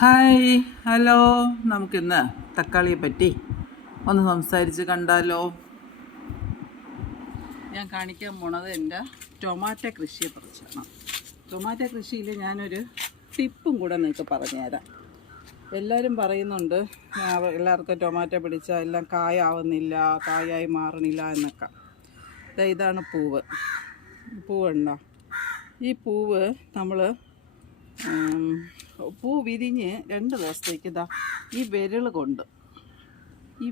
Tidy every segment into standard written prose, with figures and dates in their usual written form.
Hi, hello. നമുക്കിന്ന് തക്കാളിയെ പറ്റി ഒന്ന് സംസാരിച്ച് കണ്ടാലോ? ഞാൻ കാണിക്കാൻ പോണത് എൻ്റെ ടൊമാറ്റോ കൃഷിയെ കുറിച്ചാണ്. ടൊമാറ്റോ കൃഷിയിൽ ഞാനൊരു ടിപ്പും കൂടെ നിങ്ങൾക്ക് പറഞ്ഞുതരാം. എല്ലാവരും പറയുന്നുണ്ട് എല്ലാവർക്കും ടൊമാറ്റോ പിടിച്ചാൽ എല്ലാം കായാവുന്നില്ല, കായായി മാറണില്ല എന്നൊക്കെ. ഇതാണ് പൂവുണ്ടോ? ഈ പൂവ് നമ്മൾ പൂ വിരിഞ്ഞ് 2 ദിവസത്തേക്ക് ഈ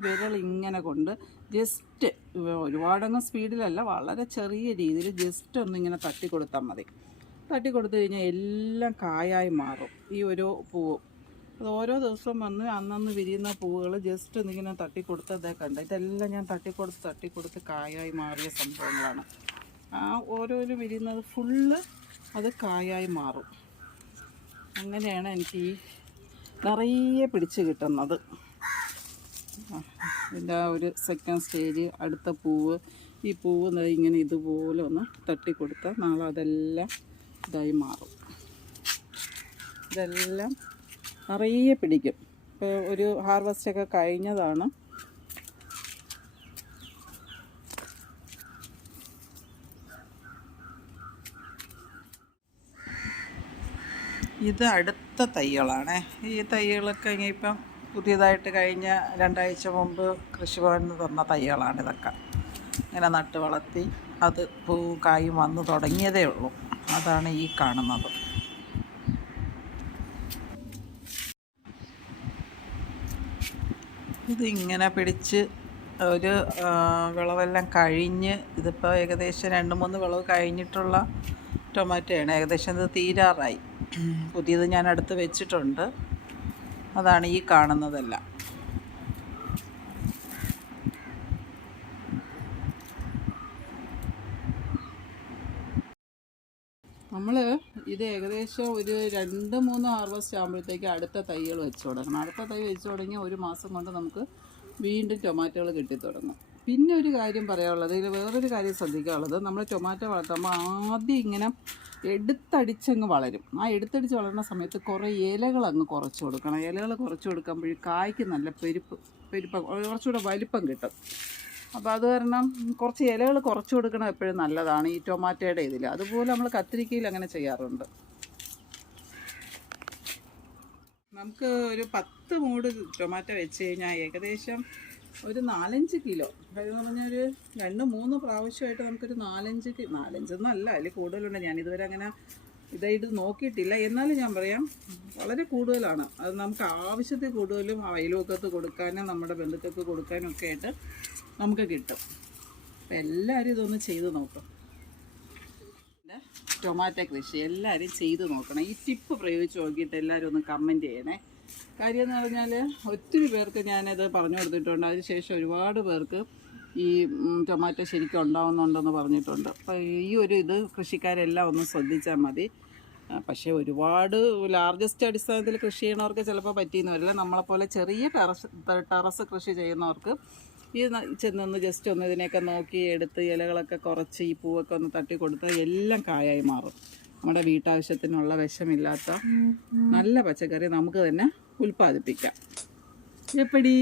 വിരൽ ഇങ്ങനെ കൊണ്ട് ജസ്റ്റ് ഒരുപാടങ്ങ് സ്പീഡിലല്ല, വളരെ ചെറിയ രീതിയിൽ ജസ്റ്റ് ഒന്നിങ്ങനെ തട്ടി കൊടുത്താൽ മതി. തട്ടി കൊടുത്തു കഴിഞ്ഞാൽ എല്ലാം കായായി മാറും. ഈ ഒരു പൂവ് അത് ഓരോ ദിവസവും വന്ന് അന്നന്ന് വിരിയുന്ന പൂവുകൾ ജസ്റ്റ് ഒന്നിങ്ങനെ തട്ടിക്കൊടുത്തതേ കണ്ട. ഇതെല്ലാം ഞാൻ തട്ടിക്കൊടുത്ത് കായായി മാറിയ സംഭവങ്ങളാണ്. ആ ഓരോരോ വിരിയുന്നത് ഫുള്ള് അത് കായായി മാറും. അങ്ങനെയാണ് എനിക്ക് ഈ നിറയെ പിടിച്ച് കിട്ടുന്നത്. ഇതിൻ്റെ ഒരു സെക്കൻഡ് സ്റ്റേജ്, അടുത്ത പൂവ്. ഈ പൂവ് ഇങ്ങനെ ഇതുപോലെ ഒന്ന് തട്ടിക്കൊടുത്താൽ നാളെ അതെല്ലാം ഇതായി മാറും. ഇതെല്ലാം നിറയെ പിടിക്കും. ഇപ്പോൾ ഒരു ഹാർവസ്റ്റൊക്കെ കഴിഞ്ഞതാണ്. ഇത് അടുത്ത തൈകളാണ്. ഈ തൈകളൊക്കെ ഇപ്പം പുതിയതായിട്ട് കഴിഞ്ഞ 2 ആഴ്ച മുമ്പ് കൃഷിഭവനിൽ നിന്ന് തന്ന തൈകളാണ്. ഇതൊക്കെ ഇങ്ങനെ നട്ട് വളർത്തി അത് പൂവും കായും വന്ന് തുടങ്ങിയതേ ഉള്ളൂ. അതാണ് ഈ കാണുന്നത്. ഇതിങ്ങനെ പിടിച്ച് ഒരു വിളവെല്ലാം കഴിഞ്ഞ്, ഇതിപ്പോൾ ഏകദേശം 2-3 വിളവ് കഴിഞ്ഞിട്ടുള്ള ടൊമാറ്റോയാണ്. ഏകദേശം ഇത് തീരാറായി. പുതിയത് ഞാൻ അടുത്ത് വെച്ചിട്ടുണ്ട്. അതാണ് ഈ കാണുന്നതെല്ലാം. നമ്മൾ ഇത് ഏകദേശം ഒരു 2-3 ഹാർവസ്റ്റ് ആകുമ്പോഴത്തേക്ക് അടുത്ത തൈകൾ വെച്ച് തുടങ്ങണം. അടുത്ത തൈ വെച്ച് തുടങ്ങി 1 മാസം കൊണ്ട് നമുക്ക് വീണ്ടും ടൊമാറ്റോകൾ കിട്ടിത്തുടങ്ങും. പിന്നെ ഒരു കാര്യം പറയാനുള്ളത്, ഇതിൽ വേറൊരു കാര്യം ശ്രദ്ധിക്കാനുള്ളത്, നമ്മൾ ടൊമാറ്റോ വളർത്തുമ്പോൾ ആദ്യം ഇങ്ങനെ എടുത്തടിച്ചങ്ങ് വളരും. ആ എടുത്തടിച്ച് വളരുന്ന സമയത്ത് കുറേ ഇലകൾ അങ്ങ് കുറച്ച് കൊടുക്കണം. ഇലകൾ കുറച്ച് കൊടുക്കുമ്പോൾ കായ്ക്ക് നല്ല പെരുപ്പം കുറച്ചുകൂടെ വലിപ്പം കിട്ടും. അപ്പോൾ അത് കാരണം കുറച്ച് ഇലകൾ കുറച്ച് കൊടുക്കണം എപ്പോഴും നല്ലതാണ് ഈ ടൊമാറ്റോയുടെ ഇതിൽ. അതുപോലെ നമ്മൾ കത്തിരിക്കയിൽ അങ്ങനെ ചെയ്യാറുണ്ട്. നമുക്ക് ഒരു 10 മൂട് ടൊമാറ്റോ വെച്ച് കഴിഞ്ഞാൽ ഏകദേശം ഒരു 4-5 കിലോ, അതായത് പറഞ്ഞൊരു 2-3 പ്രാവശ്യമായിട്ട് നമുക്കൊരു 4-5 അതിൽ കൂടുതലുണ്ട്. ഞാനിതുവരെ അങ്ങനെ ഇതായിട്ട് നോക്കിയിട്ടില്ല. എന്നാലും ഞാൻ പറയാം, വളരെ കൂടുതലാണ്. അത് നമുക്ക് ആവശ്യത്തിൽ കൂടുതലും അയൽവക്കത്ത് കൊടുക്കാനും നമ്മുടെ ബന്ധുക്കൾക്ക് കൊടുക്കാനും ഒക്കെ ആയിട്ട് നമുക്ക് കിട്ടും. അപ്പം എല്ലാവരും ഇതൊന്ന് ചെയ്ത് നോക്കും. ടൊമാറ്റോ കൃഷി എല്ലാവരും ചെയ്ത് നോക്കണം. ഈ ടിപ്പ് പ്രയോഗിച്ച് നോക്കിയിട്ട് എല്ലാവരും ഒന്ന് കമൻറ്റ് ചെയ്യണേ. കാര്യം എന്ന് പറഞ്ഞാൽ ഒത്തിരി പേർക്ക് ഞാനത് പറഞ്ഞു കൊടുത്തിട്ടുണ്ട്. അതിനുശേഷം ഒരുപാട് പേർക്ക് ഈ ടൊമാറ്റോ ശരിക്കും ഉണ്ടാവുന്നുണ്ടെന്ന് പറഞ്ഞിട്ടുണ്ട്. അപ്പോൾ ഈ ഒരു ഇത് കൃഷിക്കാരെല്ലാം ഒന്ന് ശ്രദ്ധിച്ചാൽ മതി. പക്ഷേ ഒരുപാട് ലാർജസ്റ്റ് അടിസ്ഥാനത്തിൽ കൃഷി ചെയ്യുന്നവർക്ക് ചിലപ്പോൾ പറ്റിയെന്ന് വരില്ല. നമ്മളെപ്പോലെ ചെറിയ ടെറസ് കൃഷി ചെയ്യുന്നവർക്ക് ഈ ചെന്നൊന്ന് ജസ്റ്റ് ഒന്ന് ഇതിനെയൊക്കെ നോക്കി എടുത്ത് ഇലകളൊക്കെ കുറച്ച് ഈ പൂവൊക്കെ ഒന്ന് തട്ടി കൊടുത്താൽ എല്ലാം കായായി മാറും. നമ്മുടെ വീട്ടാവശ്യത്തിനുള്ള വിഷമില്ലാത്ത നല്ല പച്ചക്കറി നമുക്ക് തന്നെ ഉൽപ്പാദിപ്പിക്കാം. എപ്പടി